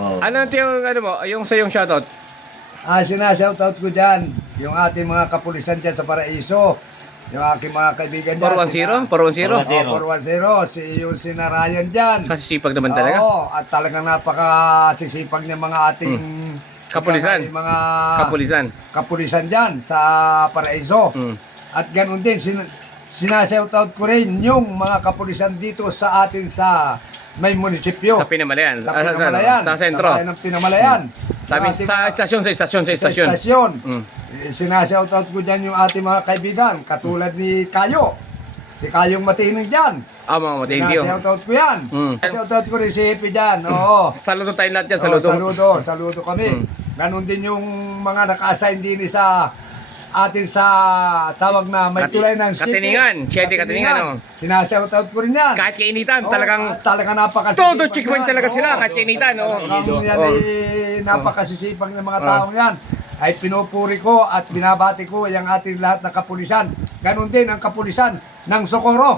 Oh. Ano yung ano mo, yung sa yung shoutout? Sinashoutout ko dyan, yung ating mga kapulisan dyan sa Paraiso, yung aking mga kaibigan dyan. 410? 410? 410, yung Ryan dyan. Kasi sipag naman talaga. Oo, at talagang napakasisipag ng mga ating Kapulisan. mga Kapulisan. kapulisan dyan sa Paraiso. Mm. At ganun din, sinashoutout ko rin yung mga kapulisan dito sa atin sa may munisipyo. Sa Pinamalayan. Sa Pinamalayan. Sa sentro. Sa bayan ng Pinamalayan. Sa amin, Yung ating sa mga- istasyon, sa istasyon, sa sa istasyon. istasyon. Mm. Sinashoutout ko dyan yung ating mga kaibigan, katulad ni Kayo. Si Kayong Matining dyan. Mga thank you. Sinashoutout ko yan. Mm. Shoutout ko rin si Hepe dyan. Oo. Saludo tayong lahat dyan, Oo, saludo. saludo kami. Mm. Ganon din yung mga naka-assign din sa atin sa tawag na may tulay ng city. Katiningan. Siyete Katiningan, oh. Sinashoutout ko rin yan. Kahit kainitan, Oo, talagang talaga napakasisipag todo checkpoint yan. talaga Oo. sila, kahit kainitan. Oh. Ang yan Oh. ay napakasisipag ng mga taong yan. Ay pinupuri ko at binabati ko yung ating lahat ng kapulisan. Ganon din ang kapulisan ng Socorro.